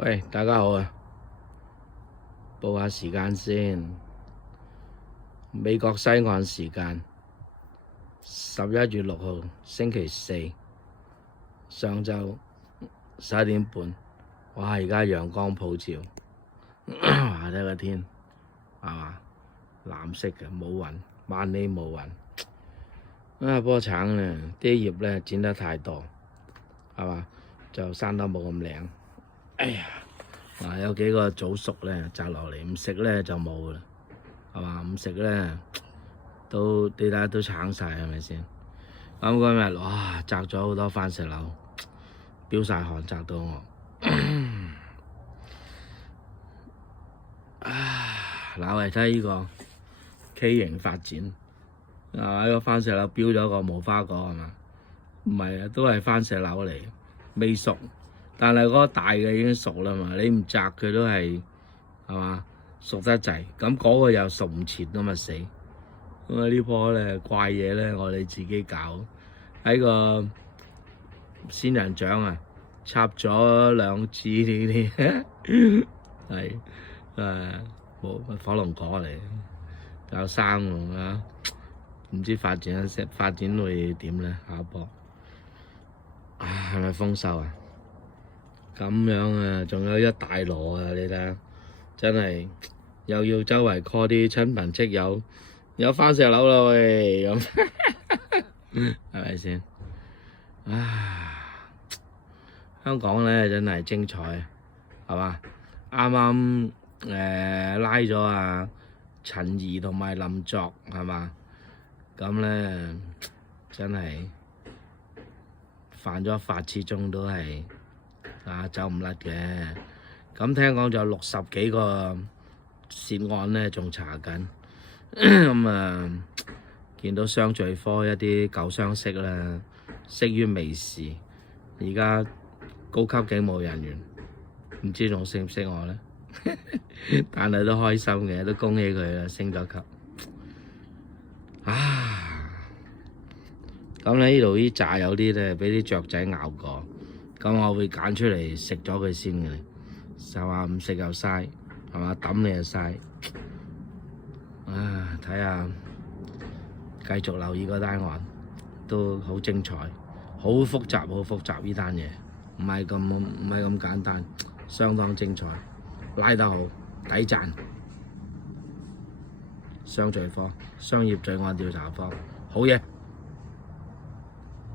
喂，大家好啊！報下時間先。美國西岸時間11月6號星期四上晝11點半。哇！而家陽光普照，哇！睇個天係嘛，藍色嘅冇雲，萬里無雲。菠橙咧啲葉咧剪得太多，係嘛，就生得冇咁靚。哎呀！有幾個早熟咧摘落嚟，唔食咧就冇啦，係嘛？唔食咧都你睇下都橙晒，係咪先？咁今日哇摘咗好多番石榴，飆晒汗，摘到我。嗱，我嚟睇呢個 K 型發展，係嘛？呢個番石榴飆咗個無花果係嘛？唔係啊，都係番石榴嚟，未熟。但係嗰個大嘅已經熟啦嘛，你唔摘佢都係嘛熟得滯，咁嗰個又熟唔切咁咪死。咁啊呢棵咧怪嘢咧，我哋自己搞喺個仙人掌啊，插咗2支呢啲，係冇火龍果嚟，有生啊，唔知發展會點咧？下一波係咪豐收啊？咁樣啊，仲有一大籮啊！你睇下，真係又要周圍 call 啲親朋戚友，有番石榴啦喂，咁係咪先？香港咧真係精彩，係嘛？啱啱拉咗啊陳怡同埋林作，係嘛？咁咧真係犯咗法，始終都係。走唔甩嘅，咁聽講就60幾個涉案咧，仲查緊。咁見到商罪科一啲舊相識啦，識於微時，而家高級警務人員，唔知仲識唔識我咧？但係都開心嘅，都恭喜佢啦，升咗級。咁咧呢度啲炸有啲咧，俾啲雀仔咬過。咁我會揀出嚟食咗佢先嘅，就話唔食又嘥，係嘛？抌你又嘥。睇下繼續留意嗰單案，都好精彩，好複雜呢單嘢，唔係咁簡單，相當精彩，拉得好，抵讚。商罪科、商業罪案調查科，好嘢。